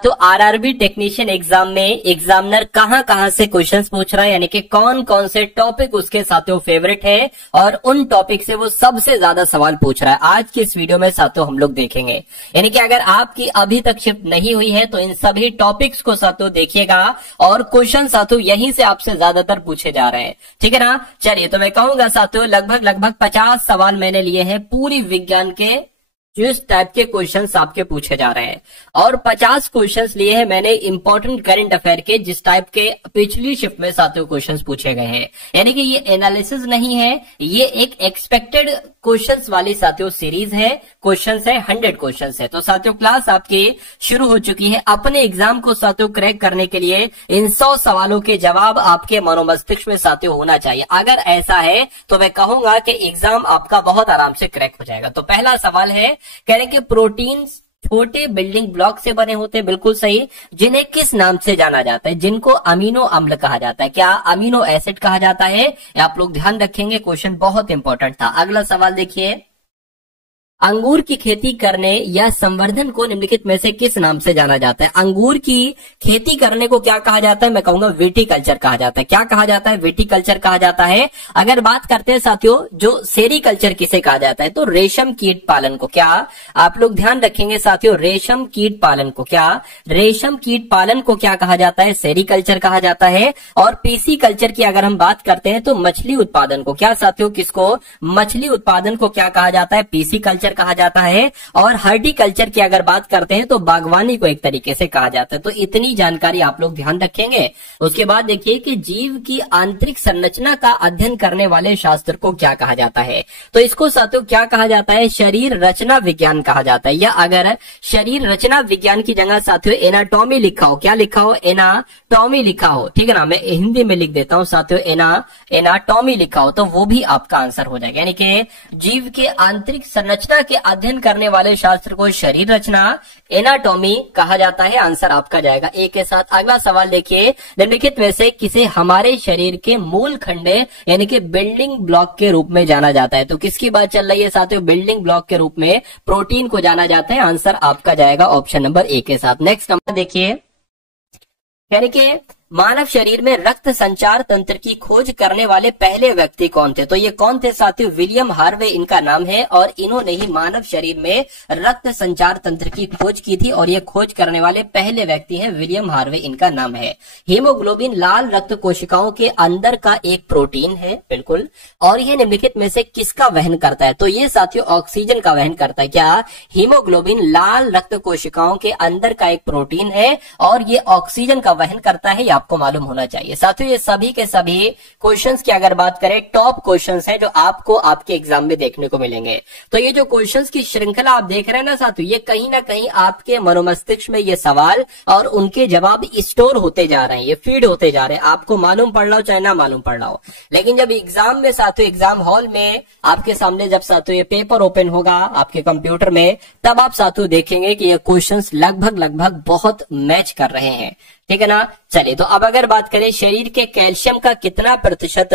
तो RRB technician exam में examiner कहां कहां से क्वेश्चंस पूछ रहा है, यानी कि कौन कौन से टॉपिक उसके साथियों फेवरेट है और उन टॉपिक से वो सबसे ज्यादा सवाल पूछ रहा है, आज की इस वीडियो में साथियों हम लोग देखेंगे। यानी कि अगर आपकी अभी तक शिफ्ट नहीं हुई है तो इन सभी टॉपिक्स को साथियों देखिएगा और क्वेश्चन साथियों यहीं से आपसे ज्यादातर पूछे जा रहे हैं, ठीक है ना। चलिए, तो मैं कहूंगा साथियों लगभग 50 सवाल मैंने लिए हैं पूरी विज्ञान के जिस टाइप के क्वेश्चंस आपके पूछे जा रहे हैं, और 50 क्वेश्चंस लिए हैं मैंने इंपॉर्टेंट करंट अफेयर के जिस टाइप के पिछली शिफ्ट में साथियों क्वेश्चंस पूछे गए हैं। यानी कि ये एनालिसिस नहीं है, ये एक एक्सपेक्टेड क्वेश्चंस वाली साथियों सीरीज है। क्वेश्चंस है 100 क्वेश्चंस है। तो साथियों क्लास आपकी शुरू हो चुकी है। अपने एग्जाम को साथियों क्रैक करने के लिए इन 100 सवालों के जवाब आपके मनोमस्तिष्क में साथियों होना चाहिए। अगर ऐसा है तो मैं कहूंगा कि एग्जाम आपका बहुत आराम से क्रैक हो जाएगा। तो पहला सवाल है, कह रहे कि प्रोटीन छोटे बिल्डिंग ब्लॉक से बने होते हैं, बिल्कुल सही। जिन्हें किस नाम से जाना जाता है? जिनको अमीनो अम्ल कहा जाता है। क्या अमीनो एसिड कहा जाता है? आप लोग ध्यान रखेंगे, क्वेश्चन बहुत इंपॉर्टेंट था। अगला सवाल देखिए, अंगूर की खेती करने या संवर्धन को निम्नलिखित में से किस नाम से जाना जाता है? अंगूर की खेती करने को क्या कहा जाता है? मैं कहूंगा विटीकल्चर कहा जाता है। क्या कहा जाता है? विटीकल्चर कहा जाता है। अगर बात करते हैं साथियों जो सेरीकल्चर किसे कहा जाता है, तो रेशम कीट पालन को। क्या आप लोग ध्यान रखेंगे साथियों, रेशम कीट पालन को, क्या रेशम कीट पालन को क्या कहा जाता है? सेरीकल्चर कहा जाता है। और पीसी कल्चर की अगर हम बात करते हैं तो मछली उत्पादन को, क्या साथियों किसको? मछली उत्पादन को क्या कहा जाता है? पीसी कल्चर कहा जाता है। और हर्टिकल्चर की अगर बात करते हैं तो बागवानी को एक तरीके से कहा जाता है। तो इतनी जानकारी आप लोग ध्यान रखेंगे। उसके बाद देखिए कि जीव की आंतरिक संरचना का अध्ययन करने वाले शास्त्र को क्या कहा जाता है? तो इसको साथियों क्या कहा जाता है? शरीर रचना विज्ञान कहा जाता है। या अगर शरीर रचना विज्ञान की जगह साथियों एनाटॉमी लिखा हो, क्या लिखा हो? एनाटॉमी लिखा हो, ठीक है ना। मैं हिंदी में लिख देता हूं साथियों, एनाटॉमी लिखा हो तो वो भी आपका आंसर हो जाएगा। यानी कि जीव के आंतरिक संरचना के अध्ययन करने वाले शास्त्र को शरीर रचना एनाटॉमी कहा जाता है। आंसर आपका जाएगा ए के साथ। अगला सवाल देखिए, निम्नलिखित में से किसे हमारे शरीर के मूल खंडे यानी कि बिल्डिंग ब्लॉक के रूप में जाना जाता है? तो किसकी बात चल रही है साथियों? बिल्डिंग ब्लॉक के रूप में प्रोटीन को जाना जाता है। आंसर आपका जाएगा ऑप्शन नंबर ए के साथ। नेक्स्ट नंबर देखिए, यानी कि मानव शरीर में रक्त संचार तंत्र की खोज करने वाले पहले व्यक्ति कौन थे? तो ये कौन थे साथियों? विलियम हार्वे इनका नाम है और इन्होंने ही मानव शरीर में रक्त संचार तंत्र की खोज की थी और ये खोज करने वाले पहले व्यक्ति हैं, विलियम हार्वे इनका नाम है। हीमोग्लोबिन लाल रक्त कोशिकाओं के अंदर का एक प्रोटीन है, बिल्कुल। और यह निम्नलिखित में से किसका वहन करता है? तो ये साथियों ऑक्सीजन का वहन करता है। क्या हीमोग्लोबिन लाल रक्त कोशिकाओं के अंदर का एक प्रोटीन है और ये ऑक्सीजन का वहन करता है, आपको मालूम होना चाहिए। साथियों ये सभी के सभी क्वेश्चंस की अगर बात करें टॉप क्वेश्चंस हैं जो आपको आपके एग्जाम में देखने को मिलेंगे। तो ये जो क्वेश्चंस की श्रृंखला आप देख रहे हैं ना साथियों, ये कहीं ना कहीं आपके मनोमस्तिष्क में ये सवाल और उनके जवाब स्टोर होते जा रहे हैं, ये फीड होते जा रहे हैं। आपको मालूम पड़ रहा हो चाहे ना मालूम पड़ रहा हो, लेकिन जब एग्जाम में साथियों एग्जाम हॉल में आपके सामने जब साथियों ये पेपर ओपन होगा आपके कंप्यूटर में, तब आप साथियों देखेंगे कि ये क्वेश्चंस लगभग बहुत मैच कर रहे हैं, ठीक है ना। चलिए, तो अब अगर बात करें शरीर के कैल्शियम का कितना प्रतिशत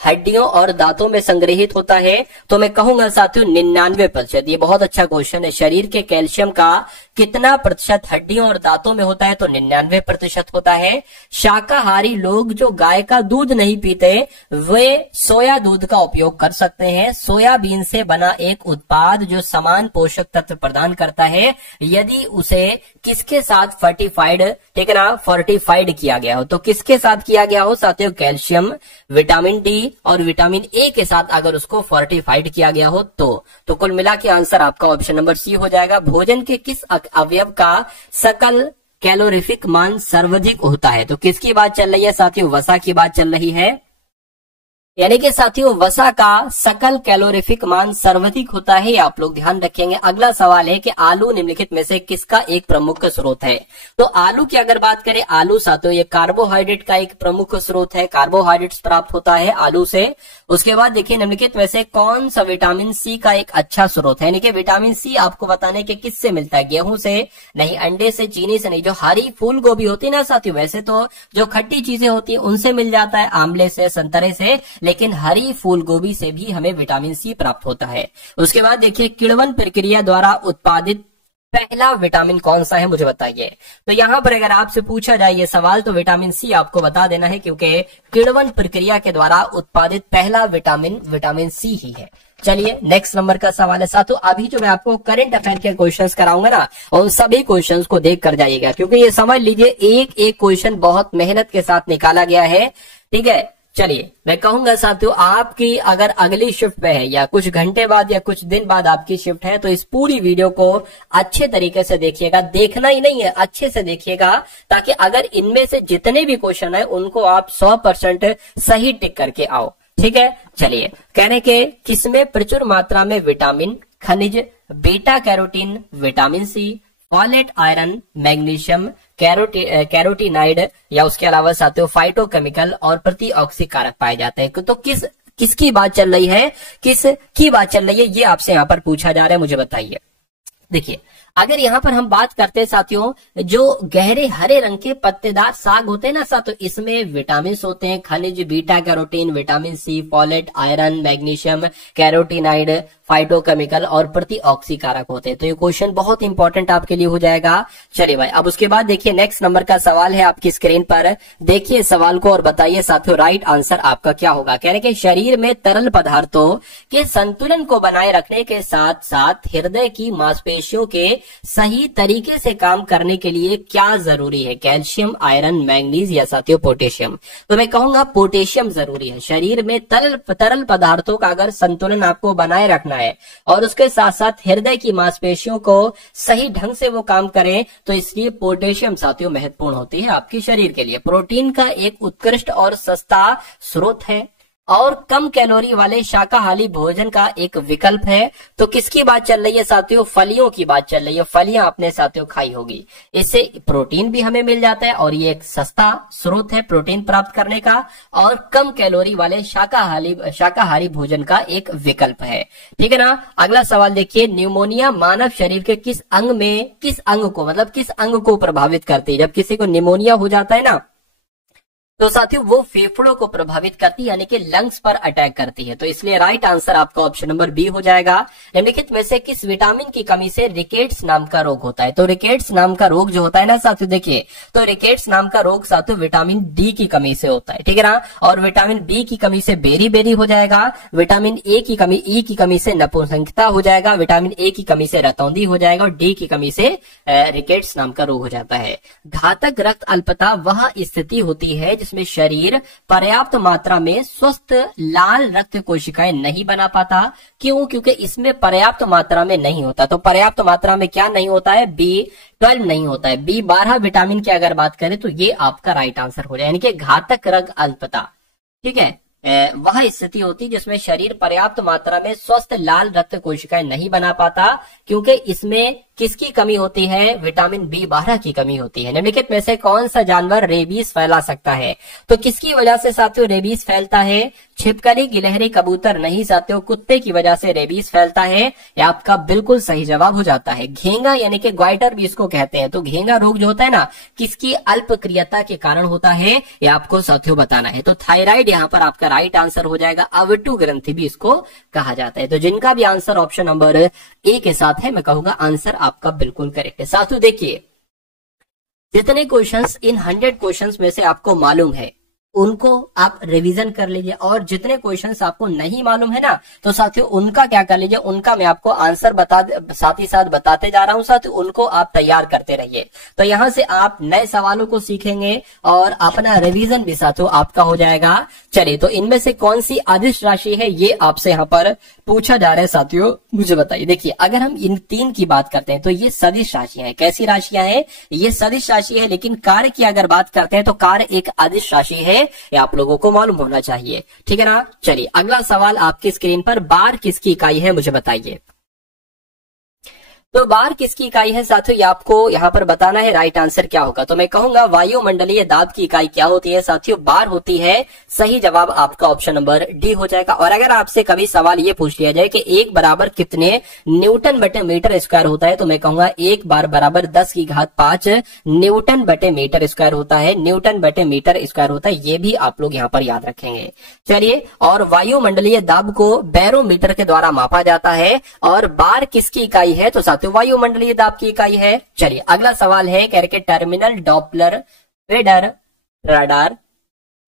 हड्डियों और दांतों में संग्रहित होता है? तो मैं कहूंगा साथियों 99%। ये बहुत अच्छा क्वेश्चन है। शरीर के कैल्शियम का कितना प्रतिशत हड्डियों और दांतों में होता है? तो 99% होता है। शाकाहारी लोग जो गाय का दूध नहीं पीते वे सोया दूध का उपयोग कर सकते हैं। सोयाबीन से बना एक उत्पाद जो समान पोषक तत्व प्रदान करता है, यदि उसे किसके साथ फर्टिफाइड, ठीक है ना, फर्टिफाइड किया गया हो, तो किसके साथ किया गया हो साथियों? कैल्शियम, विटामिन डी और विटामिन ए के साथ अगर उसको फर्टिफाइड किया गया हो तो कुल मिला के आंसर आपका ऑप्शन नंबर सी हो जाएगा। भोजन के किस अवयव का सकल कैलोरीफिक मान सर्वाधिक होता है? तो किसकी बात चल रही है साथियों? वसा की बात चल रही है। यानी कि साथियों वसा का सकल कैलोरीफिक मान सर्वाधिक होता है, आप लोग ध्यान रखेंगे। अगला सवाल है कि आलू निम्नलिखित में से किसका एक प्रमुख स्रोत है? तो आलू की अगर बात करें, आलू साथियों ये कार्बोहाइड्रेट का एक प्रमुख स्रोत है, कार्बोहाइड्रेट्स प्राप्त होता है आलू से। उसके बाद देखिए निम्नलिखित में से कौन सा विटामिन सी का एक अच्छा स्रोत है? यानी कि विटामिन सी आपको बताने के किससे मिलता है? गेहूं से नहीं, अंडे से, चीनी से नहीं। जो हरी फूल गोभी होती है ना साथियों, वैसे तो जो खट्टी चीजें होती है उनसे मिल जाता है, आंवले से, संतरे से, लेकिन हरी फूल गोभी से भी हमें विटामिन सी प्राप्त होता है। उसके बाद देखिए किण्वन प्रक्रिया द्वारा उत्पादित पहला विटामिन कौन सा है मुझे बताइए। तो यहाँ पर अगर आपसे पूछा जाए ये सवाल तो विटामिन सी आपको बता देना है, क्योंकि किण्वन प्रक्रिया के द्वारा उत्पादित पहला विटामिन विटामिन सी ही है। चलिए नेक्स्ट नंबर का सवाल है साथियों, अभी जो मैं आपको करंट अफेयर के क्वेश्चंस कराऊंगा ना, उन सभी क्वेश्चंस को देख कर जाइएगा, क्योंकि ये समझ लीजिए एक एक क्वेश्चन बहुत मेहनत के साथ निकाला गया है। ठीक है, चलिए मैं कहूंगा साथियों, आपकी अगर अगली शिफ्ट पे है या कुछ घंटे बाद या कुछ दिन बाद आपकी शिफ्ट है, तो इस पूरी वीडियो को अच्छे तरीके से देखिएगा। देखना ही नहीं है, अच्छे से देखिएगा, ताकि अगर इनमें से जितने भी क्वेश्चन है उनको आप 100% सही टिक करके आओ। ठीक है, चलिए कहने के किसमें प्रचुर मात्रा में विटामिन, खनिज, beta carotene, vitamin C, folate, iron, magnesium, carotenoid या उसके अलावा साथियों फाइटोकेमिकल और प्रतिऑक्सी कारक पाए जाते हैं। तो किसकी बात चल रही है, किसकी बात चल रही है, ये आपसे यहाँ पर पूछा जा रहा है, मुझे बताइए। देखिए अगर यहाँ पर हम बात करते हैं साथियों, जो गहरे हरे रंग के पत्तेदार साग होते हैं ना साथियों, इसमें विटामिन होते हैं, खनिज, beta carotene, vitamin C, folate, iron, magnesium, carotenoid, phytochemical और प्रतिऑक्सी कारक होते हैं। तो ये क्वेश्चन बहुत इंपॉर्टेंट आपके लिए हो जाएगा। चलिए भाई, अब उसके बाद देखिए नेक्स्ट नंबर का सवाल है आपकी स्क्रीन पर, देखिए सवाल को और बताइए साथियों राइट आंसर आपका क्या होगा। कह रहे कि शरीर में तरल पदार्थों के संतुलन को बनाए रखने के साथ साथ हृदय की मांसपेशियों के सही तरीके से काम करने के लिए क्या जरूरी है, कैल्शियम, आयरन, मैंगनीज या साथियों पोटेशियम। तो मैं कहूंगा पोटेशियम जरूरी है। शरीर में तरल पदार्थों का अगर संतुलन आपको बनाए रखना है और उसके साथ साथ हृदय की मांसपेशियों को सही ढंग से वो काम करें, तो इसलिए पोटेशियम साथियों महत्वपूर्ण होती है आपके शरीर के लिए। प्रोटीन का एक उत्कृष्ट और सस्ता स्रोत है और कम कैलोरी वाले शाकाहारी भोजन का एक विकल्प है। तो किसकी बात चल रही है साथियों, फलियों की बात चल रही है। फलियां आपने साथियों खाई होगी, इससे प्रोटीन भी हमें मिल जाता है और ये एक सस्ता स्रोत है प्रोटीन प्राप्त करने का, और कम कैलोरी वाले शाकाहारी भोजन का एक विकल्प है। ठीक है ना। अगला सवाल देखिए, न्यूमोनिया मानव शरीर के किस अंग को प्रभावित करती है। जब किसी को निमोनिया हो जाता है ना, तो साथियों वो फेफड़ों को प्रभावित करती है, यानी कि लंग्स पर अटैक करती है। तो इसलिए राइट आंसर आपका ऑप्शन नंबर बी हो जाएगा। निम्नलिखित में से किस विटामिन की कमी से रिकेट्स नाम का रोग होता है। तो रिकेट्स नाम का रोग जो होता है ना साथियों, देखिए तो रिकेट्स नाम का रोग साथियों विटामिन डी की कमी से होता है। ठीक है ना। और विटामिन बी की कमी से बेरी हो जाएगा, विटामिन ई की कमी से नपुंसकता हो जाएगा, विटामिन ए की कमी से रतौंधी हो जाएगा और डी की कमी से रिकेट्स नाम का रोग हो जाता है। घातक रक्त अल्पता वह स्थिति होती है जिसमें शरीर पर्याप्त मात्रा में स्वस्थ लाल रक्त कोशिकाएं नहीं बना पाता। क्यों? क्योंकि इसमें पर्याप्त मात्रा में नहीं होता। तो पर्याप्त मात्रा में क्या नहीं होता है, B12 नहीं होता है। B12 विटामिन की अगर बात करें तो ये आपका राइट आंसर हो जाए, यानी कि घातक रक्त अल्पता। ठीक है, वह स्थिति होती है जिसमें शरीर पर्याप्त मात्रा में स्वस्थ लाल रक्त कोशिकाएं नहीं बना पाता, क्योंकि इसमें किसकी कमी होती है, विटामिन B12 की कमी होती है। निम्नलिखित में से कौन सा जानवर रेबीज फैला सकता है। तो किसकी वजह से साथियों रेबीज फैलता है, छिपकली, गिलहरी, कबूतर नहीं साथियों, कुत्ते की वजह से रेबीज फैलता है। यह आपका बिल्कुल सही जवाब हो जाता है। घेंगा यानी कि ग्वाइटर भी इसको कहते हैं। तो घेंगा रोग जो होता है ना, किसकी अल्पक्रियता के कारण होता है, ये आपको साथियों बताना है। तो थायराइड यहाँ पर आपका राइट आंसर हो जाएगा। अवटु ग्रंथि भी इसको कहा जाता है। तो जिनका भी आंसर ऑप्शन नंबर ए के साथ है, मैं कहूंगा आंसर आपका बिल्कुल करेक्ट है। साथियों देखिए, जितने क्वेश्चंस इन 100 क्वेश्चंस में से आपको मालूम है उनको आप रिवीजन कर लीजिए, और जितने क्वेश्चंस आपको नहीं मालूम है ना, तो साथियों उनका क्या कर लीजिए, उनका मैं आपको आंसर साथ ही साथ बताते जा रहा हूं साथियों, उनको आप तैयार करते रहिए। तो यहां से आप नए सवालों को सीखेंगे और अपना रिवीजन भी साथियों आपका हो जाएगा। चलिए, तो इनमें से कौन सी अदिश राशि है ये आपसे यहाँ पर पूछा जा रहा है साथियों, मुझे बताइए। देखिए, अगर हम इन 3 की बात करते हैं तो ये सदिश राशियां हैं। कैसी राशियां हैं, ये सदिश राशि है। लेकिन कार्य की अगर बात करते हैं तो कार्य एक अदिश राशि है, ये आप लोगों को मालूम होना चाहिए। ठीक है ना। चलिए, अगला सवाल आपकी स्क्रीन पर, बार किसकी इकाई है मुझे बताइए। तो बार किसकी इकाई है साथियों, ये आपको यहाँ पर बताना है। राइट आंसर क्या होगा, तो मैं कहूंगा वायुमंडलीय दाब की इकाई क्या होती है साथियों, बार होती है। सही जवाब आपका ऑप्शन नंबर डी हो जाएगा। और अगर आपसे कभी सवाल ये पूछ लिया जाए कि 1 बराबर कितने न्यूटन बटे मीटर स्क्वायर होता है, तो मैं कहूंगा 1 बार बराबर 10⁵ न्यूटन बटे मीटर स्क्वायर होता है। न्यूटन बटे मीटर स्क्वायर होता है, ये भी आप लोग यहाँ पर याद रखेंगे। चलिए, और वायुमंडलीय दाब को बैरोमीटर के द्वारा मापा जाता है। और बार किसकी इकाई है, तो साथियों वायुमंडलीय दाब की इकाई है। चलिए अगला सवाल है, कह रहे टर्मिनल डॉपलर वेदर रडार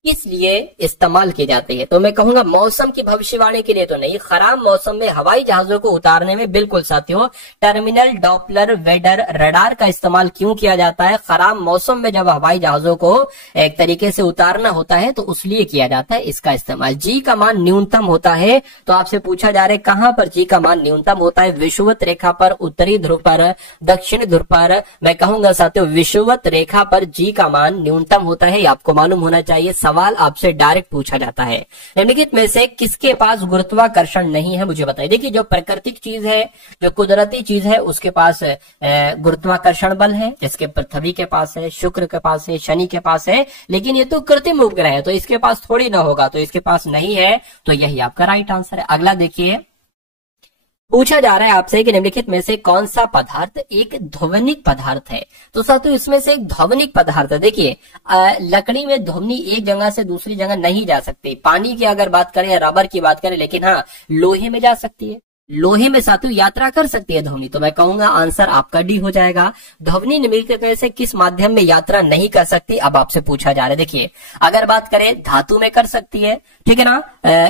किस लिए इस्तेमाल की जाती है? तो मैं कहूंगा मौसम की भविष्यवाणी के लिए तो नहीं, खराब मौसम में हवाई जहाजों को उतारने में बिल्कुल साथियों। टर्मिनल डॉपलर वेदर रडार का इस्तेमाल क्यों किया जाता है? खराब मौसम में जब हवाई जहाजों को एक तरीके से उतारना होता है तो उसलिए किया जाता है इसका इस्तेमाल। जी का मान न्यूनतम होता है, तो आपसे पूछा जा रहा है कहां पर जी का मान न्यूनतम होता है? विषुवत रेखा पर, उत्तरी ध्रुव पर, दक्षिणी ध्रुव पर। मैं कहूंगा साथियों विषुवत रेखा पर जी का मान न्यूनतम होता है, आपको मालूम होना चाहिए। सवाल आपसे डायरेक्ट पूछा जाता है निम्नलिखित में से किसके पास गुरुत्वाकर्षण नहीं है, मुझे बताइए। देखिए जो प्राकृतिक चीज है, जो कुदरती चीज है, उसके पास गुरुत्वाकर्षण बल है, जिसके पृथ्वी के पास है, शुक्र के पास है, शनि के पास है। लेकिन ये तो कृत्रिम उपग्रह है, तो इसके पास थोड़ी ना होगा, तो इसके पास नहीं है, तो यही आपका राइट आंसर है। अगला देखिए, पूछा जा रहा है आपसे कि निम्नलिखित में से कौन सा पदार्थ एक ध्वनिक पदार्थ है? तो साथियों इसमें से एक ध्वनिक पदार्थ है। देखिए लकड़ी में ध्वनि एक जगह से दूसरी जगह नहीं जा सकती। पानी की अगर बात करें या रबर की बात करें, लेकिन हाँ लोहे में जा सकती है, लोहे में साथियों यात्रा कर सकती है ध्वनि। तो मैं कहूंगा आंसर आपका डी हो जाएगा। ध्वनि निम्नलिखित में से किस माध्यम में यात्रा नहीं कर सकती? अब आपसे पूछा जा रहा है। देखिए अगर बात करें धातु में कर सकती है, ठीक है ना,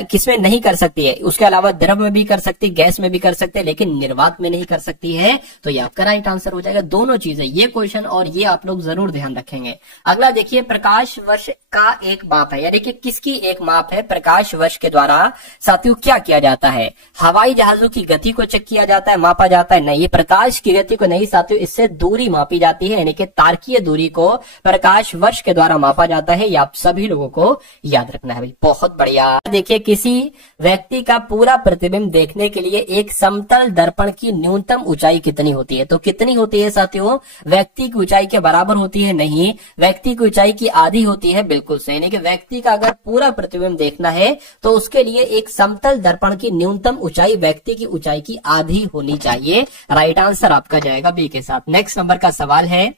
किसमें नहीं कर सकती है? उसके अलावा द्रव में भी कर सकती है, गैस में भी कर सकते हैं, लेकिन निर्वात में नहीं कर सकती है। तो ये आपका राइट आंसर हो जाएगा। दोनों चीजें, ये क्वेश्चन और ये आप लोग जरूर ध्यान रखेंगे। अगला देखिए, प्रकाश वर्ष का एक माप है, यानी कि किसकी एक माप है? प्रकाश वर्ष के द्वारा साथियों क्या किया जाता है? हवाई जहाजों की गति को चेक किया जाता है, मापा जाता है? नहीं, ये प्रकाश की गति को नहीं साथियों, इससे दूरी मापी जाती है, यानी कि तारकीय दूरी को प्रकाश वर्ष के द्वारा मापा जाता है। ये आप सभी लोगों को याद रखना है भाई। बहुत बढ़िया। देखिए किसी व्यक्ति का पूरा प्रतिबिंब देखने के लिए एक समतल दर्पण की न्यूनतम ऊंचाई कितनी होती है? तो कितनी होती है साथियों? व्यक्ति की ऊंचाई के बराबर होती है? नहीं, व्यक्ति की ऊंचाई की आधी होती है। बिल्कुल सही। यानी कि व्यक्ति का अगर पूरा प्रतिबिंब देखना है तो उसके लिए एक समतल दर्पण की न्यूनतम ऊंचाई व्यक्ति की ऊंचाई की आधी होनी चाहिए। राइट आंसर आपका जाएगा बी के साथ। नेक्स्ट नंबर का सवाल है,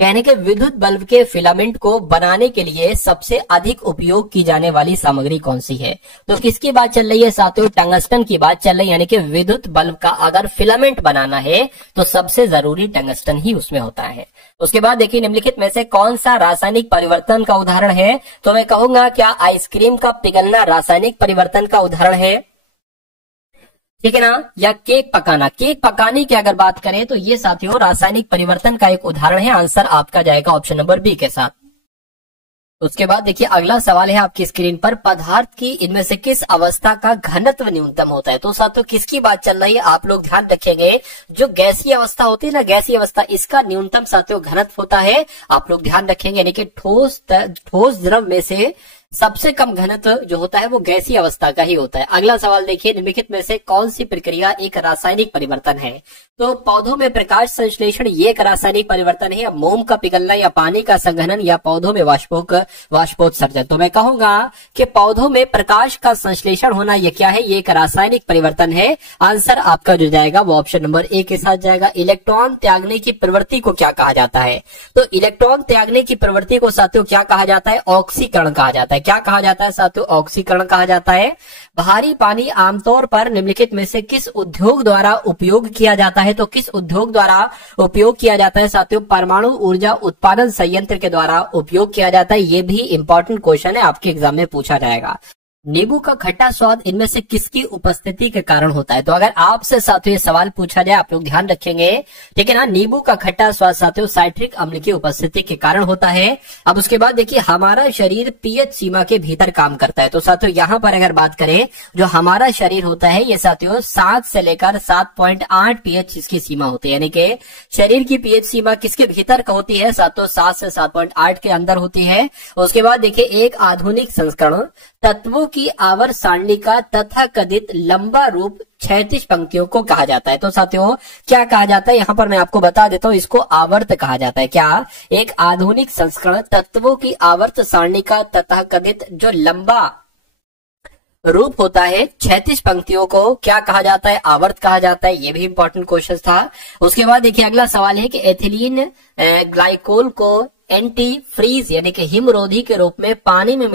कहने के विद्युत बल्ब के फिलामेंट को बनाने के लिए सबसे अधिक उपयोग की जाने वाली सामग्री कौन सी है? तो किसकी बात चल रही है साथियों? टंगस्टन की बात चल रही है। यानी कि विद्युत बल्ब का अगर फिलामेंट बनाना है तो सबसे जरूरी टंगस्टन ही उसमें होता है। उसके बाद देखिए निम्नलिखित में से कौन सा रासायनिक परिवर्तन का उदाहरण है? तो मैं कहूंगा क्या आइसक्रीम का पिघलना रासायनिक परिवर्तन का उदाहरण है? ठीक है ना? या केक पकाना? केक पकाने की अगर बात करें तो ये साथियों रासायनिक परिवर्तन का एक उदाहरण है। आंसर आपका जाएगा ऑप्शन नंबर बी के साथ। उसके बाद देखिए अगला सवाल है आपकी स्क्रीन पर, पदार्थ की इनमें से किस अवस्था का घनत्व न्यूनतम होता है? तो साथियों किसकी बात चल रही है? आप लोग ध्यान रखेंगे, जो गैसीय अवस्था होती है ना, गैसीय अवस्था, इसका न्यूनतम साथियों घनत्व होता है। आप लोग ध्यान रखेंगे, यानी कि ठोस द्रव में से सबसे कम घनत्व जो होता है वो गैसीय अवस्था का ही होता है। अगला सवाल देखिए, निम्नलिखित में से कौन सी प्रक्रिया एक रासायनिक परिवर्तन है? तो पौधों में प्रकाश संश्लेषण ये एक रासायनिक परिवर्तन है, या मोम का पिघलना, या पानी का संघनन, या पौधों में वाष्पोत्सर्जन? तो मैं कहूंगा कि पौधों में प्रकाश का संश्लेषण होना ये क्या है? ये एक रासायनिक परिवर्तन है। आंसर आपका जो जाएगा वो ऑप्शन नंबर ए के साथ जाएगा। इलेक्ट्रॉन त्यागने की प्रवृत्ति को क्या कहा जाता है? तो इलेक्ट्रॉन त्यागने की प्रवृत्ति को साथियों क्या कहा जाता है? ऑक्सीकरण कहा जाता है। क्या कहा जाता है साथियों? ऑक्सीकरण कहा जाता है। भारी पानी आमतौर पर निम्नलिखित में से किस उद्योग द्वारा उपयोग किया जाता है? तो किस उद्योग द्वारा उपयोग किया जाता है साथियों? परमाणु ऊर्जा उत्पादन संयंत्र के द्वारा उपयोग किया जाता है। ये भी इंपॉर्टेंट क्वेश्चन है, आपके एग्जाम में पूछा जाएगा। नींबू का खट्टा स्वाद इनमें से किसकी उपस्थिति के कारण होता है? तो अगर आपसे साथियों ये सवाल पूछा जाए, आप लोग ध्यान रखेंगे, ठीक है ना, नींबू का खट्टा स्वाद साथियों साइट्रिक अम्ल की उपस्थिति के कारण होता है। अब उसके बाद देखिए, हमारा शरीर पीएच सीमा के भीतर काम करता है। तो साथियों यहाँ पर अगर बात करें, जो हमारा शरीर होता है ये साथियों 7 से लेकर 7.8 पीएच इसकी सीमा होती है। यानी कि शरीर की पीएच सीमा किसके भीतर होती है साथियों? 7 से 7.8 के अंदर होती है। उसके बाद देखिए, एक आधुनिक संस्करण तत्वों की आवर्त सारणी का तथाकथित लंबा रूप 36 पंक्तियों को कहा जाता है। तो साथियों क्या कहा जाता है? यहाँ पर मैं आपको बता देता हूँ, इसको आवर्त कहा जाता है। क्या? एक आधुनिक संस्करण तत्वों की आवर्त सारणी का तथाकथित जो लंबा रूप होता है 36 पंक्तियों को क्या कहा जाता है? आवर्त कहा जाता है। ये भी इंपॉर्टेंट क्वेश्चन था। उसके बाद देखिए अगला सवाल है कि एथिलीन ग्लाइकोल को एंटी फ्रीज यानी कि हिमरोधी के रूप में पानी में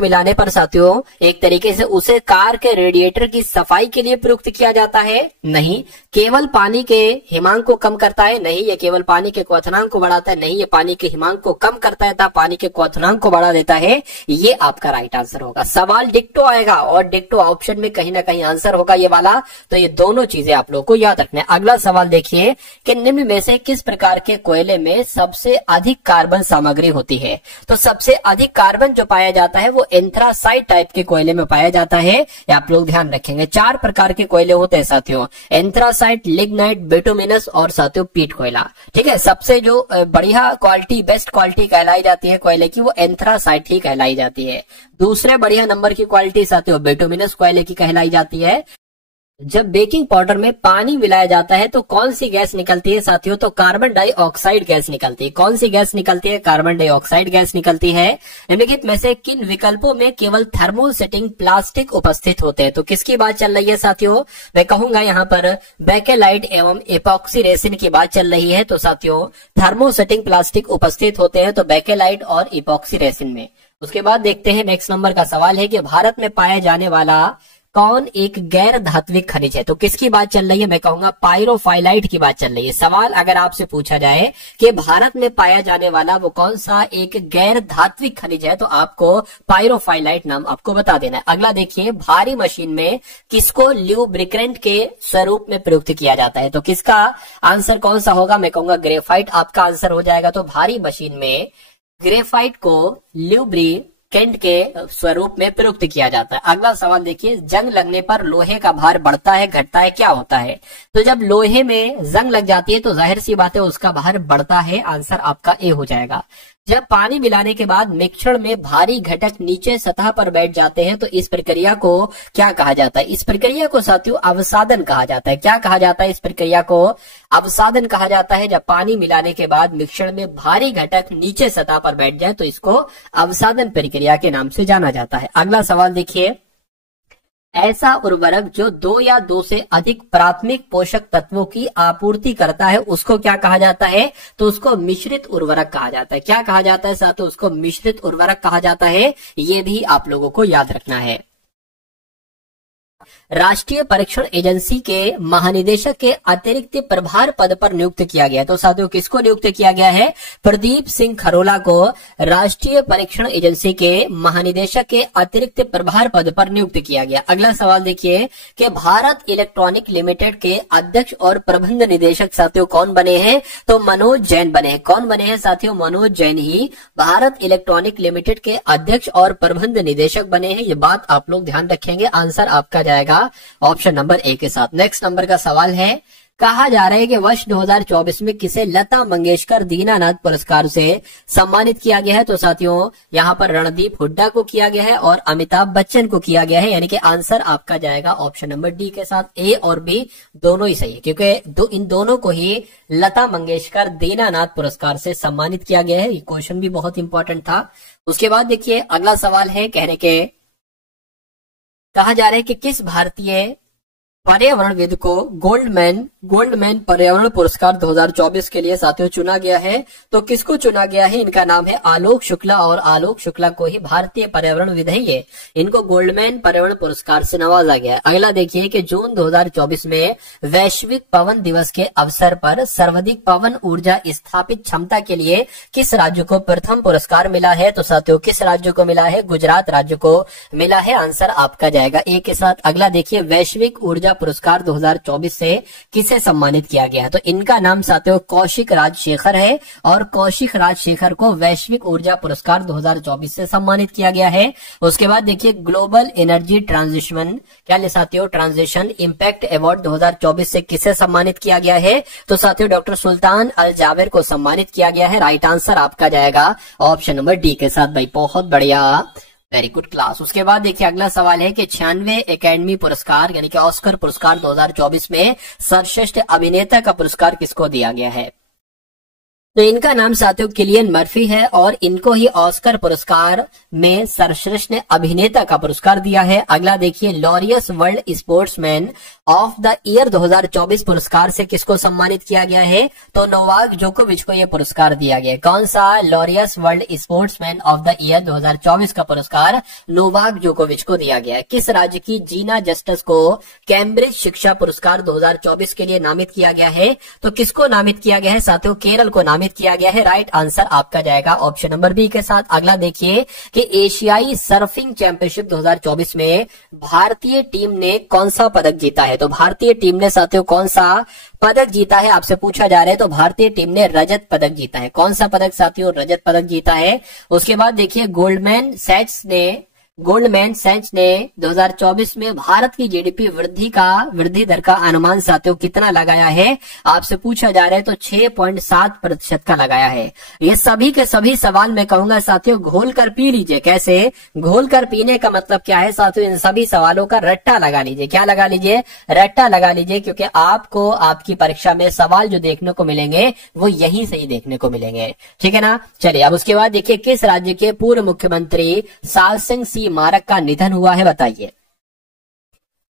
मिलाने पर साथियों एक तरीके से उसे कार के रेडिएटर की सफाई के लिए प्रयुक्त किया जाता है? नहीं। केवल पानी के हिमांक को कम करता है? नहीं। ये केवल पानी के क्वथनांक को बढ़ाता है? नहीं। ये पानी के हिमांक को कम करता है, पानी के क्वथनांक को बढ़ा देता है। ये आपका राइट आंसर होगा। सवाल डिक्टो आएगा और डिक्टो ऑप्शन में कहीं ना कहीं आंसर होगा ये वाला, तो ये दोनों चीजें आप लोगों को याद रखना है। अगला सवाल देखिए कि निम्न में से किस प्रकार के कोयले में सबसे अधिक कार्बन सामग्री होती है? तो सबसे अधिक कार्बन जो पाया जाता है वो एंथ्रासाइट टाइप के कोयले में पाया जाता है। ये आप लोग ध्यान रखेंगे। 4 प्रकार के कोयले होते हैं साथियों, एंथ्रासाइट, लिग्नाइट, बिटुमिनस और साथियों पीट कोयला। ठीक है, सबसे जो बढ़िया क्वालिटी, बेस्ट क्वालिटी कहलाई जाती है कोयले की, वो एंथ्रासाइट ही कहलाई जाती है। दूसरे बढ़िया नंबर की क्वालिटी साथियों बिटुमिनस कोयले की कहलाई जाती है। जब बेकिंग पाउडर में पानी मिलाया जाता है तो कौन सी गैस निकलती है साथियों? तो कार्बन डाइऑक्साइड गैस निकलती है। कौन सी गैस निकलती है? कार्बन डाइऑक्साइड गैस निकलती है। निम्नलिखित में से किन विकल्पों में केवल थर्मोसेटिंग प्लास्टिक उपस्थित होते हैं? तो किसकी बात चल रही है साथियों? मैं कहूंगा यहाँ पर बेकेलाइट एवं एपॉक्सी रेसिन की बात चल रही है। तो साथियों थर्मोसेटिंग प्लास्टिक उपस्थित होते हैं तो बेकेलाइट और एपॉक्सी रेसिन में। उसके बाद देखते हैं नेक्स्ट नंबर का सवाल है कि भारत में पाया जाने वाला कौन एक गैर धात्विक खनिज है? तो किसकी बात चल रही है? मैं कहूंगा पायरोफाइलाइट की बात चल रही है। सवाल अगर आपसे पूछा जाए कि भारत में पाया जाने वाला वो कौन सा एक गैर धात्विक खनिज है, तो आपको पायरोफाइलाइट नाम आपको बता देना है। अगला देखिए, भारी मशीन में किसको ल्यूब्रिकेंट के स्वरूप में प्रयुक्त किया जाता है? तो किसका आंसर कौन सा होगा? मैं कहूंगा ग्रेफाइट आपका आंसर हो जाएगा। तो भारी मशीन में ग्रेफाइट को ल्यूब्रिकेंट के स्वरूप में प्रयुक्त किया जाता है। अगला सवाल देखिए, जंग लगने पर लोहे का भार बढ़ता है घटता है, क्या होता है? तो जब लोहे में जंग लग जाती है तो जाहिर सी बात है उसका भार बढ़ता है। आंसर आपका ए हो जाएगा। जब पानी मिलाने के बाद मिश्रण में भारी घटक नीचे सतह पर बैठ जाते हैं तो इस प्रक्रिया को क्या कहा जाता है? इस प्रक्रिया को साथियों अवसादन कहा जाता है। क्या कहा जाता है? इस प्रक्रिया को अवसादन कहा जाता है। जब पानी मिलाने के बाद मिश्रण में भारी घटक नीचे सतह पर बैठ जाए तो इसको अवसादन प्रक्रिया के नाम से जाना जाता है। अगला सवाल देखिए, ऐसा उर्वरक जो 2 या 2 से अधिक प्राथमिक पोषक तत्वों की आपूर्ति करता है उसको क्या कहा जाता है? तो उसको मिश्रित उर्वरक कहा जाता है। क्या कहा जाता है साथियों? उसको मिश्रित उर्वरक कहा जाता है। ये भी आप लोगों को याद रखना है। राष्ट्रीय परीक्षण एजेंसी के महानिदेशक के अतिरिक्त प्रभार पद पर नियुक्त किया गया। तो साथियों किसको नियुक्त किया गया है? प्रदीप सिंह खरोला को राष्ट्रीय परीक्षण एजेंसी के महानिदेशक के अतिरिक्त प्रभार पद पर नियुक्त किया गया। अगला सवाल देखिए कि भारत इलेक्ट्रॉनिक लिमिटेड के अध्यक्ष और प्रबंध निदेशक साथियों कौन बने हैं? तो मनोज जैन बने हैं। कौन बने हैं साथियों? मनोज जैन ही भारत इलेक्ट्रॉनिक लिमिटेड के अध्यक्ष और प्रबंध निदेशक बने हैं। ये बात आप लोग ध्यान रखेंगे। आंसर आपका जाएगा ऑप्शन नंबर ए के साथ। नेक्स्ट नंबर का सवाल है, कहा जा रहा है कि वर्ष 2024 में किसे लता मंगेशकर दीनानाथ पुरस्कार से सम्मानित किया गया है? तो साथियों यहाँ पर रणदीप हुड्डा को किया गया है और अमिताभ बच्चन को किया गया है। यानी कि आंसर आपका जाएगा ऑप्शन नंबर डी के साथ। ए और बी दोनों ही सही है क्योंकि इन दोनों को ही लता मंगेशकर दीनानाथ पुरस्कार से सम्मानित किया गया है। ये क्वेश्चन भी बहुत इंपॉर्टेंट था। उसके बाद देखिए अगला सवाल है, कहा जा रहा है कि किस भारतीय पर्यावरणविद को गोल्डमैन पर्यावरण पुरस्कार 2024 के लिए साथियों चुना गया है? तो किसको चुना गया है? इनका नाम है आलोक शुक्ला और आलोक शुक्ला को ही भारतीय पर्यावरणविद है ये, इनको गोल्डमैन पर्यावरण पुरस्कार से नवाजा गया है। अगला देखिए कि जून 2024 में वैश्विक पवन दिवस के अवसर पर सर्वाधिक पवन ऊर्जा स्थापित क्षमता के लिए किस राज्य को प्रथम पुरस्कार मिला है? तो साथियों किस राज्य को मिला है? गुजरात राज्य को मिला है। आंसर आपका जाएगा ए के साथ। अगला देखिए, वैश्विक ऊर्जा पुरस्कार 2024 से किसे सम्मानित किया गया है? तो इनका नाम साथियों कौशिक राजशेखर है और कौशिक राजशेखर को वैश्विक ऊर्जा पुरस्कार 2024 से सम्मानित किया गया है। उसके बाद देखिए global energy transition impact award 2024 से किसे सम्मानित किया गया है? तो साथियों डॉक्टर सुल्तान अल जावेर को सम्मानित किया गया है। राइट आंसर आपका जाएगा ऑप्शन नंबर डी के साथ। भाई बहुत बढ़िया, वेरी गुड क्लास। उसके बाद देखिए अगला सवाल है कि 96वें एकेडमी पुरस्कार यानी कि ऑस्कर पुरस्कार 2024 में सर्वश्रेष्ठ अभिनेता का पुरस्कार किसको दिया गया है? तो इनका नाम साथियों किलियन मर्फी है और इनको ही ऑस्कर पुरस्कार में सर्वश्रेष्ठ अभिनेता का पुरस्कार दिया है। अगला देखिए, Laureus world sportsman of the year 2024 पुरस्कार से किसको सम्मानित किया गया है? तो नोवाक जोकोविच को यह पुरस्कार दिया गया है। कौन सा? Laureus world sportsman of the year 2024 का पुरस्कार नोवाक जोकोविच को दिया गया है। किस राज्य की जीना जस्टिस को कैम्ब्रिज शिक्षा पुरस्कार 2024 के लिए नामित किया गया है? तो किसको नामित किया गया है साथियों? केरल को नामित किया गया है। राइट आंसर आपका जाएगा ऑप्शन नंबर बी के साथ। अगला देखिए कि एशियाई सर्फिंग चैंपियनशिप 2024 में भारतीय टीम ने कौन सा पदक जीता है? तो भारतीय टीम ने साथियों कौन सा पदक जीता है आपसे पूछा जा रहा है। तो भारतीय टीम ने रजत पदक जीता है। कौन सा पदक साथियों? रजत पदक जीता है। उसके बाद देखिए, गोल्डमैन सैच्स ने 2024 में भारत की जीडीपी वृद्धि दर का अनुमान साथियों कितना लगाया है? आपसे पूछा जा रहा है तो 6.7% का लगाया है। ये सभी के सभी सवाल मैं कहूंगा साथियों घोल कर पी लीजिए। कैसे घोल कर पीने का मतलब क्या है साथियों? इन सभी सवालों का रट्टा लगा लीजिए। क्या लगा लीजिए? रट्टा लगा लीजिए, क्योंकि आपको आपकी परीक्षा में सवाल जो देखने को मिलेंगे वो यहीं से ही देखने को मिलेंगे। ठीक है ना? चलिए अब उसके बाद देखिए, किस राज्य के पूर्व मुख्यमंत्री सालसिंग सी मारक का निधन हुआ है? बताइए।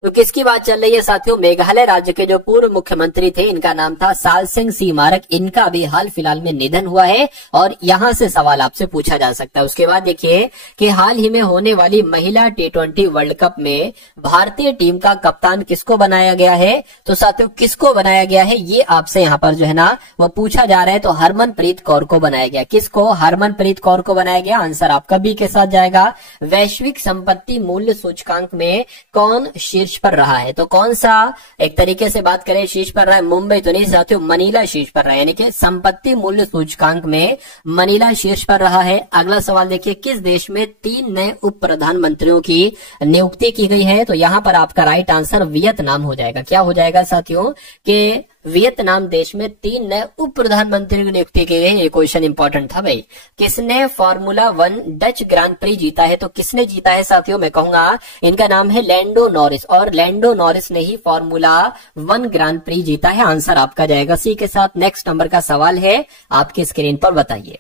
तो किसकी बात चल रही है साथियों? मेघालय राज्य के जो पूर्व मुख्यमंत्री थे इनका नाम था सालसिंग सी मारक। इनका अभी हाल फिलहाल में निधन हुआ है और यहां से सवाल आपसे पूछा जा सकता है। उसके बाद देखिए कि हाल ही में होने वाली महिला T20 वर्ल्ड कप में भारतीय टीम का कप्तान किसको बनाया गया है? तो साथियों किसको बनाया गया है ये आपसे यहाँ पर जो है ना वो पूछा जा रहा है। तो हरमनप्रीत कौर को बनाया गया। किसको? हरमनप्रीत कौर को बनाया गया। आंसर आपका बी के साथ जाएगा। वैश्विक संपत्ति मूल्य सूचकांक में कौन शीर्ष पर रहा है? तो कौन सा एक तरीके से बात करें शीर्ष पर रहा है? मुंबई तो नहीं साथियों, मनीला शीर्ष पर रहा है, यानी कि संपत्ति मूल्य सूचकांक में मनीला शीर्ष पर रहा है। अगला सवाल देखिए, किस देश में 3 नए उप प्रधानमंत्रियों की नियुक्ति की गई है? तो यहाँ पर आपका राइट आंसर वियतनाम हो जाएगा। क्या हो जाएगा साथियों? कि वियतनाम देश में 3 नए उप प्रधानमंत्री की नियुक्ति की गई। ये क्वेश्चन इंपॉर्टेंट था भाई। किसने फार्मूला 1 डच ग्रांड प्री जीता है? तो किसने जीता है साथियों? मैं कहूंगा इनका नाम है लैंडो नॉरिस, और लैंडो नॉरिस ने ही फार्मूला 1 ग्रांड प्री जीता है। आंसर आपका जाएगा सी के साथ। नेक्स्ट नंबर का सवाल है आपकी स्क्रीन पर, बताइए।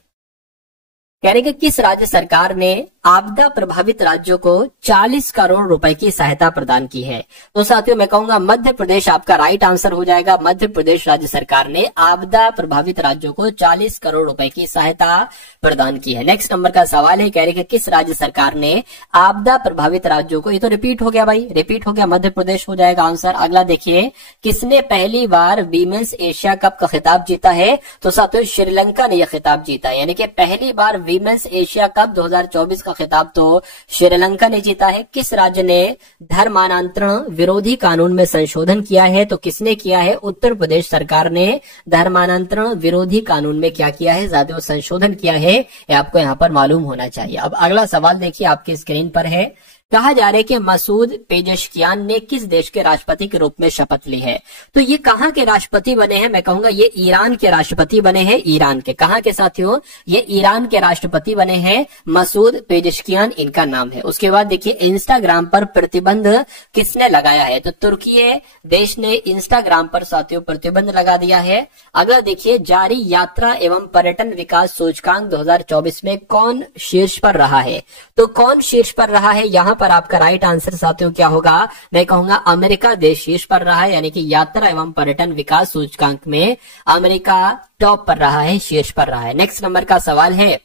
कह रहे कि किस राज्य सरकार ने आपदा प्रभावित राज्यों को 40 करोड़ रुपए की सहायता प्रदान की है? तो साथियों मैं कहूंगा मध्य प्रदेश आपका राइट आंसर हो जाएगा। मध्य प्रदेश राज्य सरकार ने आपदा प्रभावित राज्यों को 40 करोड़ रुपए की सहायता प्रदान की है। नेक्स्ट नंबर का सवाल है, कह रहे कि किस राज्य सरकार ने आपदा प्रभावित राज्यों को, ये तो रिपीट हो गया भाई, रिपीट हो गया, मध्य प्रदेश हो जाएगा आंसर। अगला देखिए, किसने पहली बार वीमेंस एशिया कप का खिताब जीता है? तो साथियों श्रीलंका ने यह खिताब जीता है, यानी कि पहली बार वीमेंस एशिया कप 2024 का खिताब तो श्रीलंका ने जीता है। किस राज्य ने धर्मांतरण विरोधी कानून में संशोधन किया है? तो किसने किया है? उत्तर प्रदेश सरकार ने धर्मांतरण विरोधी कानून में क्या किया है? ज्यादा संशोधन किया है, ये आपको यहाँ पर मालूम होना चाहिए। अब अगला सवाल देखिए आपकी स्क्रीन पर है। कहा जा रहा है कि मसूद पेजेश्कियान ने किस देश के राष्ट्रपति के रूप में शपथ ली है? तो ये कहाँ के राष्ट्रपति बने हैं? मैं कहूंगा ये ईरान के राष्ट्रपति बने हैं। ईरान के, कहाँ के साथियों? ये ईरान के राष्ट्रपति बने हैं। मसूद पेजेश्कियान इनका नाम है। उसके बाद देखिए, इंस्टाग्राम पर प्रतिबंध किसने लगाया है? तो तुर्की देश ने इंस्टाग्राम पर साथियों प्रतिबंध लगा दिया है। अगला देखिए, जारी यात्रा एवं पर्यटन विकास सूचकांक 2024 में कौन शीर्ष पर रहा है? तो कौन शीर्ष पर रहा है? यहाँ पर आपका राइट आंसर साथियों क्या होगा? मैं कहूंगा अमेरिका देश शीर्ष पर रहा है, यानी कि यात्रा एवं पर्यटन विकास सूचकांक में अमेरिका टॉप पर रहा है, शीर्ष पर रहा है। नेक्स्ट नंबर का सवाल है,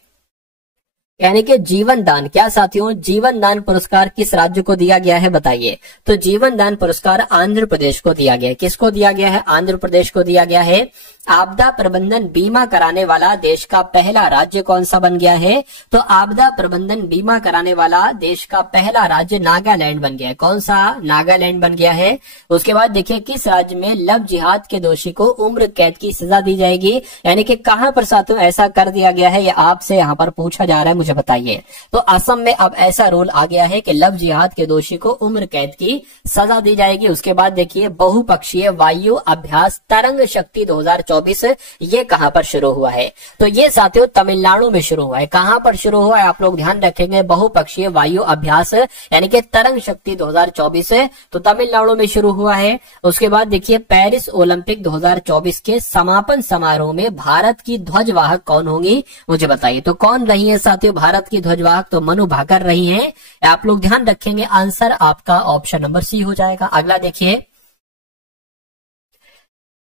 यानी कि जीवन दान, क्या साथियों जीवन दान पुरस्कार किस राज्य को दिया गया है? बताइए। तो जीवन दान पुरस्कार आंध्र प्रदेश को दिया गया है। किसको दिया गया है? आंध्र प्रदेश को दिया गया है। आपदा प्रबंधन बीमा कराने वाला देश का पहला राज्य कौन सा बन गया है? तो आपदा प्रबंधन बीमा कराने वाला देश का पहला राज्य नागालैंड बन गया है। कौन सा? नागालैंड बन गया है। उसके बाद देखिए, किस राज्य में लव जिहाद के दोषी को उम्र कैद की सजा दी जाएगी? यानी कि कहां पर साथियों ऐसा कर दिया गया है, ये आपसे यहाँ पर पूछा जा रहा है, मुझे बताइए। तो असम में अब ऐसा रूल आ गया है कि लव जिहाद के दोषी को उम्र कैद की सजा दी जाएगी। उसके बाद देखिए, बहुपक्षीय वायु अभ्यास तरंग शक्ति 2024 2024 ये कहां पर शुरू हुआ है? तो ये साथियों तमिलनाडु में शुरू हुआ है। कहां पर शुरू हुआ है आप लोग ध्यान रखेंगे, बहुपक्षीय वायु अभ्यास यानी कि तरंग शक्ति 2024 तो तमिलनाडु में शुरू हुआ है। उसके बाद देखिए पेरिस ओलंपिक 2024 के समापन समारोह में भारत की ध्वजवाहक कौन होंगी मुझे बताइए। तो कौन रही है साथियों भारत की ध्वजवाहक? तो मनु भाकर रही हैं। आप लोग ध्यान रखेंगे, आंसर आपका ऑप्शन नंबर सी हो जाएगा। अगला देखिए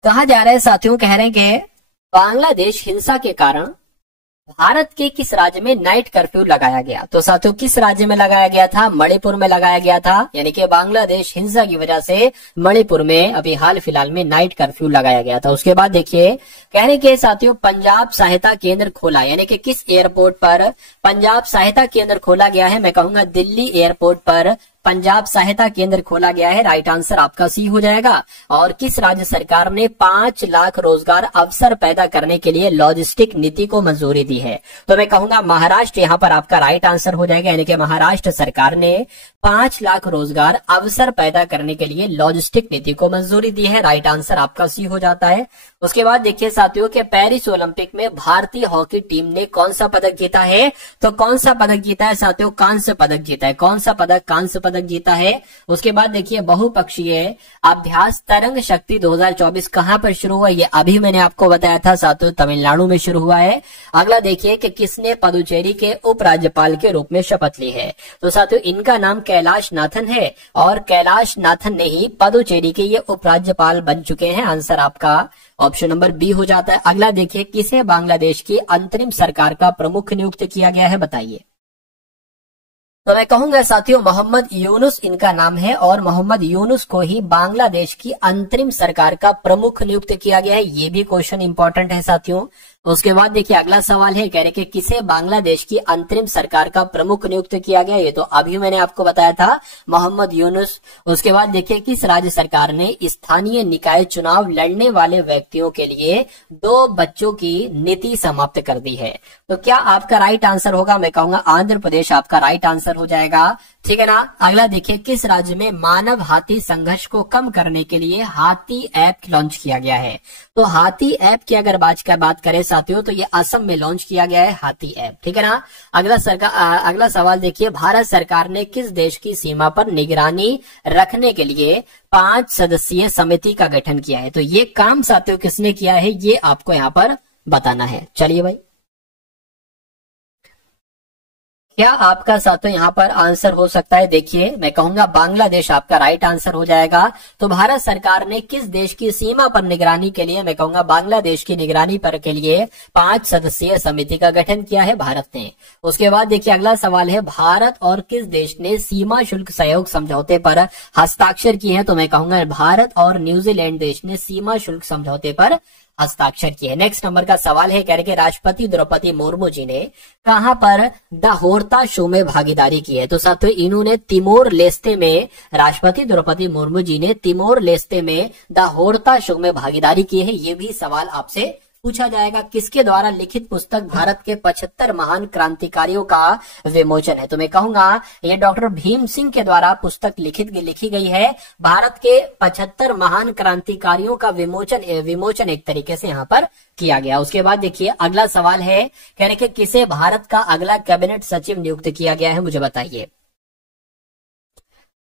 कहा जा रहा है साथियों, कह रहे हैं कि बांग्लादेश हिंसा के कारण भारत के किस राज्य में नाइट कर्फ्यू लगाया गया? तो साथियों किस राज्य में लगाया गया था? मणिपुर में लगाया गया था। यानी कि बांग्लादेश हिंसा की वजह से मणिपुर में अभी हाल फिलहाल में नाइट कर्फ्यू लगाया गया था। उसके बाद देखिए कहने के साथियों पंजाब सहायता केंद्र खोला, यानी कि किस एयरपोर्ट पर पंजाब सहायता केंद्र खोला गया है? मैं कहूंगा दिल्ली एयरपोर्ट पर पंजाब सहायता केंद्र खोला गया है। राइट आंसर आपका सी हो जाएगा। और किस राज्य सरकार ने 5 लाख रोजगार अवसर पैदा करने के लिए लॉजिस्टिक नीति को मंजूरी दी है? तो मैं कहूंगा महाराष्ट्र यहाँ पर आपका राइट आंसर हो जाएगा। यानी कि महाराष्ट्र सरकार ने 5 लाख रोजगार अवसर पैदा करने के लिए लॉजिस्टिक नीति को मंजूरी दी है। राइट आंसर आपका सी हो जाता है। उसके बाद देखिए साथियों के पेरिस ओलंपिक में भारतीय हॉकी टीम ने कौन सा पदक जीता है? तो कौन सा पदक जीता है साथियों? कांस्य पदक जीता है। कौन सा पदक? कांस्य पदक जीता है। उसके बाद देखिए बहुपक्षीय अभ्यास तरंग शक्ति 2024 कहां पर शुरू हुआ? ये अभी मैंने आपको बताया था साथियों तमिलनाडु में शुरू हुआ है। अगला देखिए कि किसने पुदुचेरी के उपराज्यपाल के रूप में शपथ ली है? तो साथियों इनका नाम कैलाश नाथन है और कैलाश नाथन ने ही पुदुचेरी के ये उपराज्यपाल बन चुके हैं। आंसर आपका ऑप्शन नंबर बी हो जाता है। अगला देखिए किसे बांग्लादेश की अंतरिम सरकार का प्रमुख नियुक्त किया गया है बताइए। तो मैं कहूंगा साथियों मोहम्मद यूनुस इनका नाम है और मोहम्मद यूनुस को ही बांग्लादेश की अंतरिम सरकार का प्रमुख नियुक्त किया गया है। ये भी क्वेश्चन इंपॉर्टेंट है साथियों। उसके बाद देखिए अगला सवाल है, कह रहे कि किसे बांग्लादेश की अंतरिम सरकार का प्रमुख नियुक्त किया गया? ये तो अभी मैंने आपको बताया था मोहम्मद यूनुस। उसके बाद देखिए किस राज्य सरकार ने स्थानीय निकाय चुनाव लड़ने वाले व्यक्तियों के लिए 2 बच्चों की नीति समाप्त कर दी है? तो क्या आपका राइट आंसर होगा? मैं कहूंगा आंध्र प्रदेश आपका राइट आंसर हो जाएगा। ठीक है ना। अगला देखिए किस राज्य में मानव हाथी संघर्ष को कम करने के लिए हाथी ऐप लॉन्च किया गया है? तो हाथी ऐप की अगर बात करें साथियों तो ये असम में लॉन्च किया गया है हाथी ऐप। ठीक है ना। अगला सवाल देखिए भारत सरकार ने किस देश की सीमा पर निगरानी रखने के लिए 5 सदस्यीय समिति का गठन किया है? तो ये काम साथियों किसने किया है ये आपको यहाँ पर बताना है। चलिए भाई क्या आपका साथियों यहाँ पर आंसर हो सकता है? देखिए मैं कहूंगा बांग्लादेश आपका राइट आंसर हो जाएगा। तो भारत सरकार ने किस देश की सीमा पर निगरानी के लिए, मैं कहूंगा बांग्लादेश की निगरानी पर के लिए 5 सदस्यीय समिति का गठन किया है भारत ने। उसके बाद देखिए अगला सवाल है भारत और किस देश ने सीमा शुल्क सहयोग समझौते पर हस्ताक्षर किए हैं? तो मैं कहूंगा भारत और न्यूजीलैंड देश ने सीमा शुल्क समझौते पर हस्ताक्षर किए। नेक्स्ट नंबर का सवाल है, कह रहे कि राष्ट्रपति द्रौपदी मुर्मू जी ने कहां पर द होर्ता शो में भागीदारी की है? तो साथियों इन्होंने तिमोर लेस्ते में, राष्ट्रपति द्रौपदी मुर्मू जी ने तिमोर लेस्ते में द होर्ता शो में भागीदारी की है। ये भी सवाल आपसे पूछा जाएगा। किसके द्वारा लिखित पुस्तक भारत के 75 महान क्रांतिकारियों का विमोचन है? तो मैं कहूंगा ये डॉक्टर भीम सिंह के द्वारा पुस्तक लिखी गई है। भारत के 75 महान क्रांतिकारियों का विमोचन एक तरीके से यहाँ पर किया गया। उसके बाद देखिए अगला सवाल है, कह रहे कि किसे भारत का अगला कैबिनेट सचिव नियुक्त किया गया है? मुझे बताइए।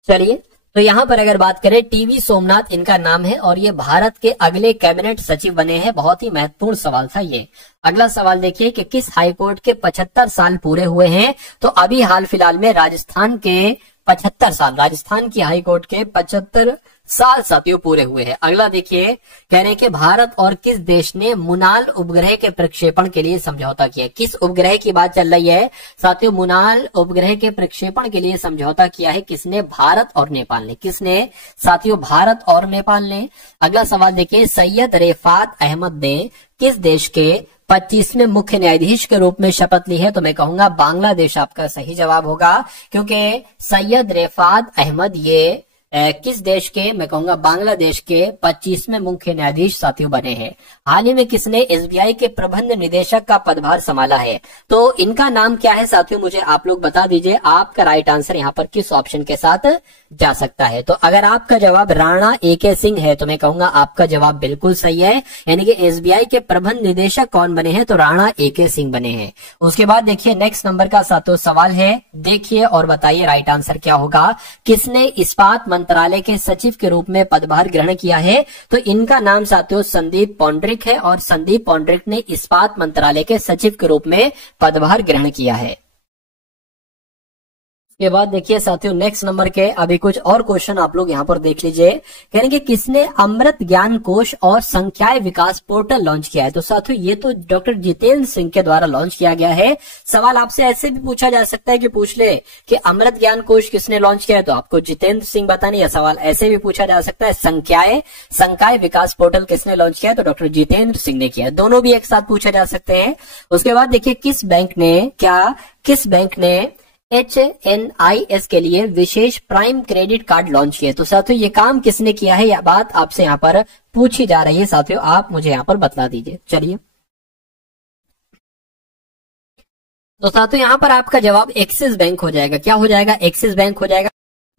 चलिए तो यहाँ पर अगर बात करें टीवी सोमनाथ इनका नाम है और ये भारत के अगले कैबिनेट सचिव बने हैं। बहुत ही महत्वपूर्ण सवाल था ये। अगला सवाल देखिए कि किस हाईकोर्ट के 75 साल पूरे हुए हैं? तो अभी हाल फिलहाल में राजस्थान के 75 साल, राजस्थान की हाईकोर्ट के 75 साल साथियों पूरे हुए हैं। अगला देखिए कह रहे हैं कि भारत और किस देश ने मुनाल उपग्रह के प्रक्षेपण के लिए समझौता किया? किस उपग्रह की बात चल रही है साथियों? मुनाल उपग्रह के प्रक्षेपण के लिए समझौता किया है किसने? भारत और नेपाल ने। किसने साथियों? भारत और नेपाल ने। अगला सवाल देखिए सैयद रिफात अहमद ने किस देश के 25वें मुख्य न्यायाधीश के रूप में शपथ ली है? तो मैं कहूंगा बांग्लादेश आपका सही जवाब होगा, क्योंकि सैयद रिफात अहमद ये किस देश के? मैं कहूंगा बांग्लादेश के 25वें मुख्य न्यायाधीश साथियों बने हैं। हाल ही में किसने एसबीआई के प्रबंध निदेशक का पदभार संभाला है? तो इनका नाम क्या है साथियों? मुझे आप लोग बता दीजिए। आपका राइट आंसर यहाँ पर किस ऑप्शन के साथ जा सकता है। तो अगर आपका जवाब राणा एके सिंह है तो मैं कहूंगा आपका जवाब बिल्कुल सही है, यानी कि एसबीआई के प्रबंध निदेशक कौन बने हैं, तो राणा एके सिंह बने हैं। उसके बाद देखिए नेक्स्ट नंबर का सातों सवाल है, देखिए और बताइए राइट आंसर क्या होगा। किसने इस्पात मंत्रालय के सचिव के रूप में पदभार ग्रहण किया है, तो इनका नाम साथियों संदीप पौंड्रिक है, और संदीप पौंड्रिक ने इस्पात मंत्रालय के सचिव के रूप में पदभार ग्रहण किया है। के बाद देखिए साथियों नेक्स्ट नंबर के अभी कुछ और क्वेश्चन आप लोग यहाँ पर देख लीजिए। कह रहे किसने अमृत ज्ञान कोश और संख्याय विकास पोर्टल लॉन्च किया है, तो साथियों ये तो डॉक्टर जितेंद्र सिंह के द्वारा लॉन्च किया गया है। सवाल आपसे ऐसे भी पूछा जा सकता है कि पूछ ले कि अमृत ज्ञान कोश किसने लॉन्च किया है, तो आपको जितेंद्र सिंह बताने, या सवाल ऐसे भी पूछा जा सकता है संख्याय विकास पोर्टल किसने लॉन्च किया है, तो डॉक्टर जितेंद्र सिंह ने किया है। दोनों भी एक साथ पूछे जा सकते हैं। उसके बाद देखिए किस बैंक ने HNIS के लिए विशेष प्राइम क्रेडिट कार्ड लॉन्च किया, तो साथियों ये काम किसने किया है, यह बात आपसे यहाँ पर पूछी जा रही है साथियों, आप मुझे यहाँ पर बता दीजिए। चलिए तो साथियों यहाँ पर आपका जवाब एक्सिस बैंक हो जाएगा। क्या हो जाएगा, एक्सिस बैंक हो जाएगा।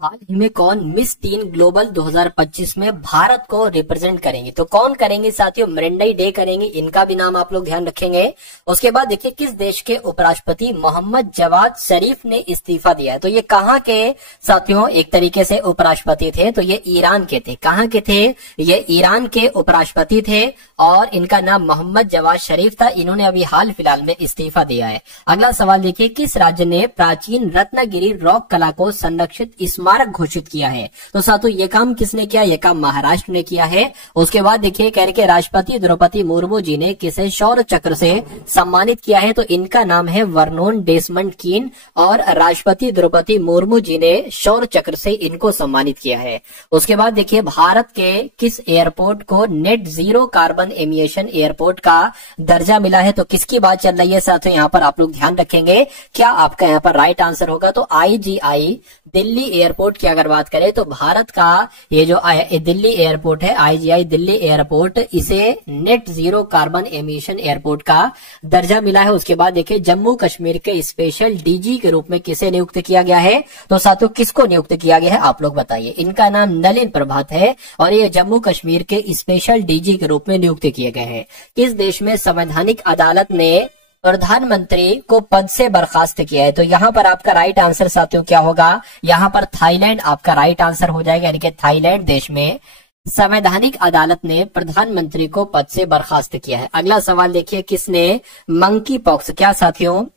हाल ही में कौन मिस टीन ग्लोबल 2025 में भारत को रिप्रेजेंट करेंगे, तो कौन करेंगे साथियों, मृण्मयी डे करेंगे, इनका भी नाम आप लोग ध्यान रखेंगे। उसके बाद देखिए किस देश के उपराष्ट्रपति मोहम्मद जवाद शरीफ ने इस्तीफा दिया है, तो ये कहाँ के साथियों एक तरीके से उपराष्ट्रपति थे, तो ये ईरान के थे। कहाँ के थे, ये ईरान के उपराष्ट्रपति थे और इनका नाम मोहम्मद जवाद शरीफ था। इन्होंने अभी हाल फिलहाल में इस्तीफा दिया है। अगला सवाल देखिए किस राज्य ने प्राचीन रत्नगिरी रॉक कला को संरक्षित स्मारक घोषित किया है, तो साथियों ये काम किसने किया, ये काम महाराष्ट्र ने किया है। उसके बाद देखिए कह रहे राष्ट्रपति द्रौपदी मुर्मू जी ने किसे शौर्य चक्र से सम्मानित किया है, तो इनका नाम है वर्नोन डेसमंड कीन, और राष्ट्रपति द्रौपदी मुर्मू जी ने शौर्य चक्र से इनको सम्मानित किया है। उसके बाद देखिए भारत के किस एयरपोर्ट को net zero carbon emission airport का दर्जा मिला है, तो किसकी बात चल रही है साथियों, यहाँ पर आप लोग ध्यान रखेंगे। क्या आपका यहाँ पर राइट आंसर होगा, तो IGI दिल्ली एयरपोर्ट की अगर बात करें तो भारत का ये जो दिल्ली एयरपोर्ट है, IGI दिल्ली एयरपोर्ट, इसे net zero carbon emission airport का दर्जा मिला है। उसके बाद देखिए जम्मू कश्मीर के स्पेशल DG के रूप में किसे नियुक्त किया गया है, तो साथियों किसको नियुक्त किया गया है आप लोग बताइए। इनका नाम नलिन प्रभात है और ये जम्मू कश्मीर के स्पेशल DG के रूप में नियुक्त किए गए हैं। किस देश में संवैधानिक अदालत ने प्रधानमंत्री को पद से बर्खास्त किया है, तो यहाँ पर आपका राइट आंसर साथियों क्या होगा, यहाँ पर थाईलैंड आपका राइट आंसर हो जाएगा, यानी कि थाईलैंड देश में संवैधानिक अदालत ने प्रधानमंत्री को पद से बर्खास्त किया है। अगला सवाल देखिए किसने मंकी पॉक्स, क्या साथियों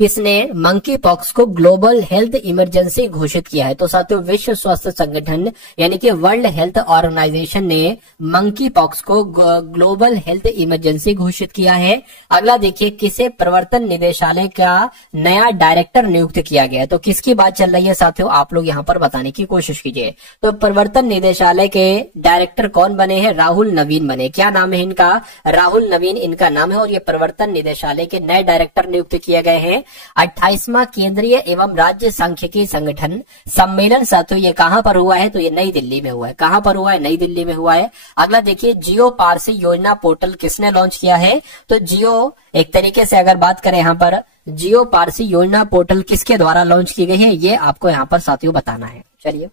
किसने मंकी पॉक्स को ग्लोबल हेल्थ इमरजेंसी घोषित किया है, तो साथियों विश्व स्वास्थ्य संगठन यानी कि वर्ल्ड हेल्थ ऑर्गेनाइजेशन ने मंकी पॉक्स को ग्लोबल हेल्थ इमरजेंसी घोषित किया है। अगला देखिए किसे प्रवर्तन निदेशालय का नया डायरेक्टर नियुक्त किया गया है, तो किसकी बात चल रही है साथियों, आप लोग यहाँ पर बताने की कोशिश कीजिए। तो प्रवर्तन निदेशालय के डायरेक्टर कौन बने हैं, राहुल नवीन बने। क्या नाम है इनका, राहुल नवीन इनका नाम है, और ये प्रवर्तन निदेशालय के नए डायरेक्टर नियुक्त किए गए हैं। 28वां केंद्रीय एवं राज्य सांख्यिकी संगठन सम्मेलन साथियों ये कहां पर हुआ है, तो ये नई दिल्ली में हुआ है। कहां पर हुआ है, नई दिल्ली में हुआ है। अगला देखिए जियो पारसी योजना पोर्टल किसने लॉन्च किया है, तो जियो एक तरीके से अगर बात करें यहाँ पर जियो पारसी योजना पोर्टल किसके द्वारा लॉन्च की गई है, ये आपको यहाँ पर साथियों बताना है। चलिए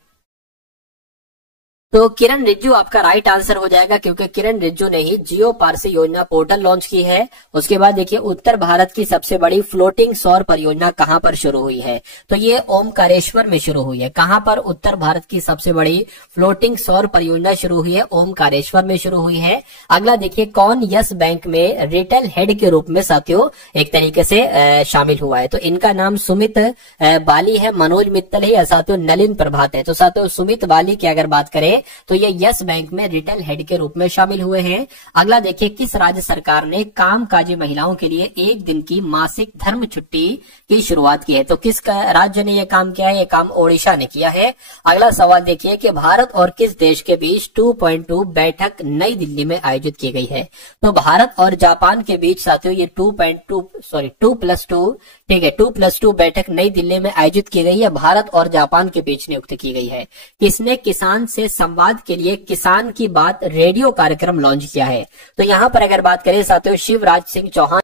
तो किरण रिज्जू आपका राइट आंसर हो जाएगा, क्योंकि किरण रिज्जू ने ही जियो पारसी योजना पोर्टल लॉन्च की है। उसके बाद देखिए उत्तर भारत की सबसे बड़ी फ्लोटिंग सौर परियोजना कहां पर शुरू हुई है, तो ये ओमकारेश्वर में शुरू हुई है। कहां पर उत्तर भारत की सबसे बड़ी फ्लोटिंग सौर परियोजना शुरू हुई है, ओमकारेश्वर में शुरू हुई है। अगला देखिए कौन यस बैंक में रिटेल हेड के रूप में साथियों एक तरीके से शामिल हुआ है, तो इनका नाम सुमित बाली है, मनोज मित्तल है या साथियों नलिन प्रभात है। तो साथियों सुमित बाली की अगर बात करें तो ये यस बैंक में रिटेल हेड के रूप में शामिल हुए हैं। अगला देखिए किस राज्य सरकार ने कामकाजी महिलाओं के लिए 1 दिन की मासिक धर्म छुट्टी की शुरुआत की है, तो किस राज्य ने यह काम किया है, ये काम ओडिशा ने किया है। अगला सवाल देखिए कि भारत और किस देश के बीच 2.2 बैठक नई दिल्ली में आयोजित की गई है, तो भारत और जापान के बीच साथियों ये 2+2 ठीक है 2+2 बैठक नई दिल्ली में आयोजित की गई है, भारत और जापान के बीच नियुक्त की गई है। किसने किसान से संवाद के लिए किसान की बात रेडियो कार्यक्रम लॉन्च किया है, तो यहाँ पर अगर बात करें साथियों शिवराज सिंह चौहान